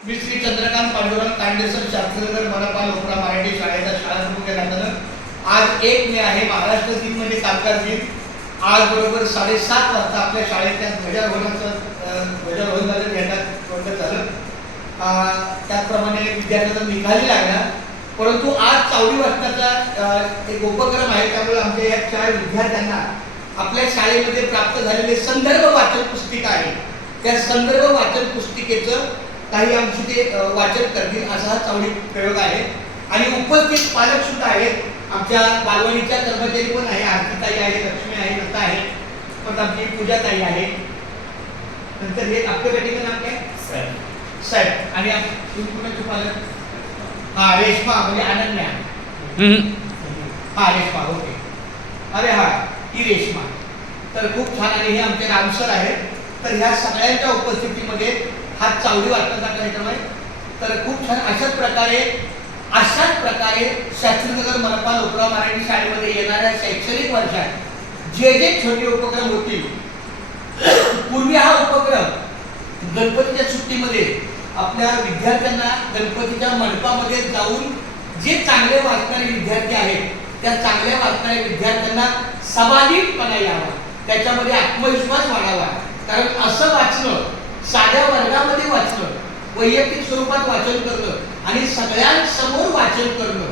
मी श्री चंद्रकांत पांडुरंग कांडेसर शास्त्रीनगर मनपा लोकरा मराठी शाळेचा शाळा प्रमुख या नात्यानं आज 1 मे आहे, महाराष्ट्र दिन म्हणजे कामगार दिन. आज बरोबर 7:30 वाजता आपल्या शाळेतल्या ध्वजारोहण झालं. त्याचप्रमाणे विद्यार्थ्यांना निघाली लागला, परंतु आज चावडी वाचनाचा एक उपक्रम आहे. त्यामुळे आमच्या या 4 विद्यार्थ्यांना आपल्या शाळेमध्ये प्राप्त झालेले संदर्भ वाचन पुस्तिका आहे, त्या संदर्भ वाचन पुस्तिकेचं काही अंश ते वाचन करतील असा हा चावडी प्रयोग आहे. आणि उपस्थित पालक सुद्धा आहेत, आमच्या बालवाडीच्या कर्मचारी पण आहे, आरतीताई आहे, लक्ष्मी आहे, लता आहे, पण आमची पूजाताई आहे. नंतर हे आपल्या बेटीचं नाव काय? साहेब. आणि तुम्ही कुणाचे पालक? हा, रेश्मा म्हणजे अनन्या. हा, रेश्मा. ओके. अरे हा, ही रेश्मा. तर खूप छान. आणि हे आमचे रामसर आहेत. तर ह्या सगळ्यांच्या उपस्थितीमध्ये हा चावडी वाचनाचा कार्यक्रम आहे. तर खूप छान अशाच प्रकारे शास्त्रीनगर मनपा लोकरा मराठी शाळेमध्ये येणाऱ्या शैक्षणिक वर्षात जे जे छोटे उपक्रम होतील, पूर्वी हा उपक्रम गणपतीच्या सुट्टीमध्ये आपल्या विद्यार्थ्यांना गणपतीच्या मंडपामध्ये जाऊन जे चांगले वाचणारे विद्यार्थी आहेत त्या चांगल्या वाचणाऱ्या विद्यार्थ्यांना समाधीपणा यावा, त्याच्यामध्ये आत्मविश्वास वाढावा. कारण असं वाचणं, साध्या वर्गामध्ये वाचणं, वैयक्तिक स्वरूपात वाचन करणं आणि सगळ्यांसमोर वाचन करणं,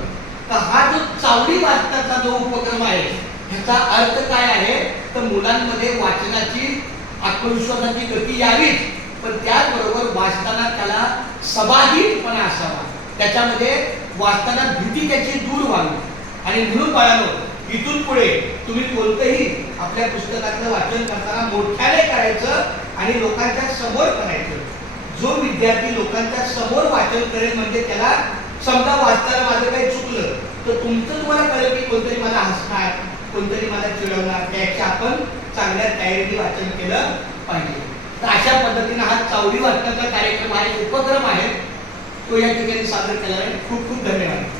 तर हा जो चावडी वाचनाचा जो उपक्रम आहे ह्याचा अर्थ काय आहे, तर मुलांमध्ये वाचनाची आत्मविश्वासाची गती यावीच, पण त्याचबरोबर वाचताना त्याला समाधीपणा असावा, त्याच्यामध्ये वाचताना भीती त्याची दूर व्हावी. आणि म्हणून बाळांनो, इथून पुढे तुम्ही कोणतंही आपल्या पुस्तकातलं वाचन करताना मोठ्याने करायचं आणि लोकांच्या समोर करायचं. जो विद्यार्थी लोकांच्या समोर वाचन करेल म्हणजे त्याला समजा वाचताना माझं काही चुकलं तर तुम्हाला कळेल की कोणतरी मला हसणार, कोणतरी मला चिडवणार, त्याची आपण चांगल्या तयारीने वाचन केलं पाहिजे. तर अशा पद्धतीने हा चावडी वाचनाचा कार्यक्रम हा एक उपक्रम आहे, तो या ठिकाणी सादर केला आहे. खूप खूप धन्यवाद.